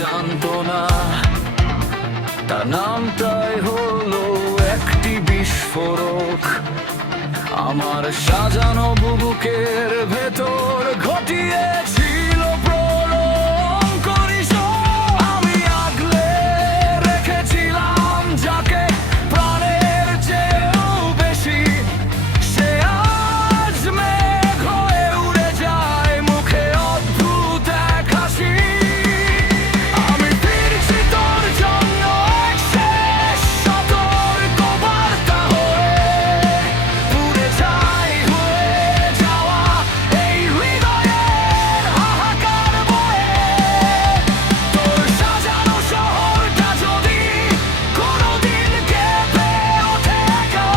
জানতো না তার নামটাই হলো একটি বিস্ফোরক। আমার সাজানো বুকের ভেতর ঘটিয়েছিল প্রলঙ্করী সব। আমি আগলে রেখেছিলাম যাকে প্রাণের চেয়েও বেশি, সে আজ মেঘ হয়ে উড়ে যায়, মুখে অদ্ভুত এক হাসি। আমি ফিরছি তোর জন্য এক শেষ সতর্ক বার্তা হয়ে, পুড়ে ছাই হয়ে যাওয়া এই হৃদয়ের হাহাকার বয়ে। তোর সাজানো শহরটা যদি কোনোদিন কেঁপে ওঠে একা,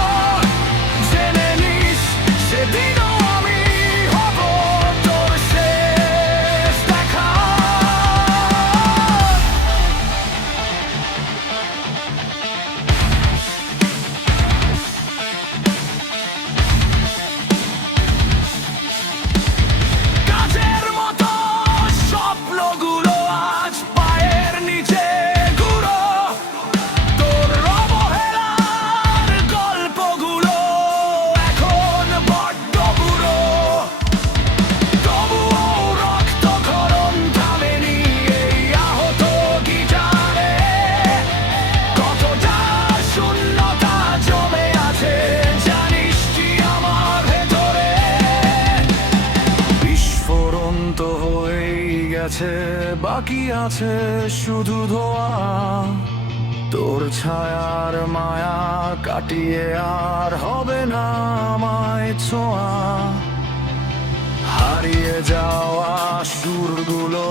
জেনে নিস সেদিনও আমি হব তোর শেষ দেখা। কাজের মতো স্বপ্নগুলো আজ পায়ের নিচে গুঁড়ো, তোর অবহেলার গল্পগুলো এখন বড্ড বুড়ো। তবুও রক্তক্ষরণ থামেনি এই আহত গিটারে, কতটা শূন্যতা জমে আছে জানিস কি আমার ভেতরে। বিস্ফোরণ তো হয়েই গেছে, বাকি আছে শুধু ধোয়া। তোর ছায়ার মায়া কাটিয়ে আর হবে না আমায় ছোঁয়া। হারিয়ে যাওয়া সুরগুলো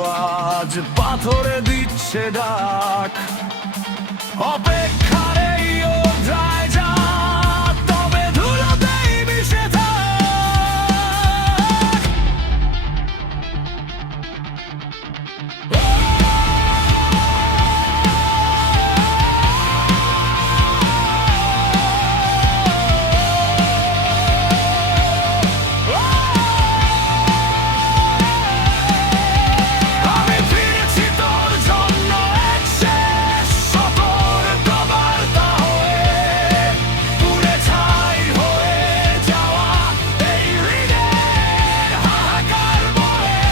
আজ পাথরে দিচ্ছে ডাক, অপেক্ষার এই অধ্যায় যা তবে ধুলোতেই মিশে থাক। আমি ফিরেছি তোর জন্য এক শেষ সতর্ক বার্তা হয়ে, পুড়ে ছাই হয়ে যাওয়া এই হৃদয়ের হাহাকার বয়ে।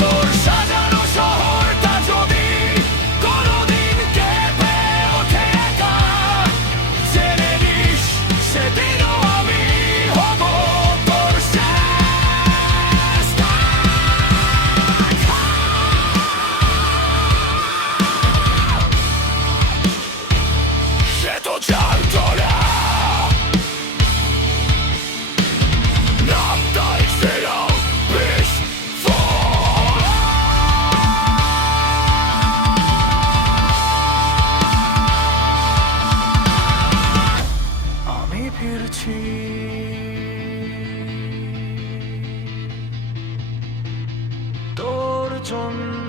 তোর সাজানো শহরটা যদি কোনোদিন কেঁপে ওঠে একা, জেনে নিস সেদিনও আমি হব তোর শেষ দেখা। সে তো জানতো না নামটাই ছিল বিস্ফোরক। আমি ফিরছি তোর জন্য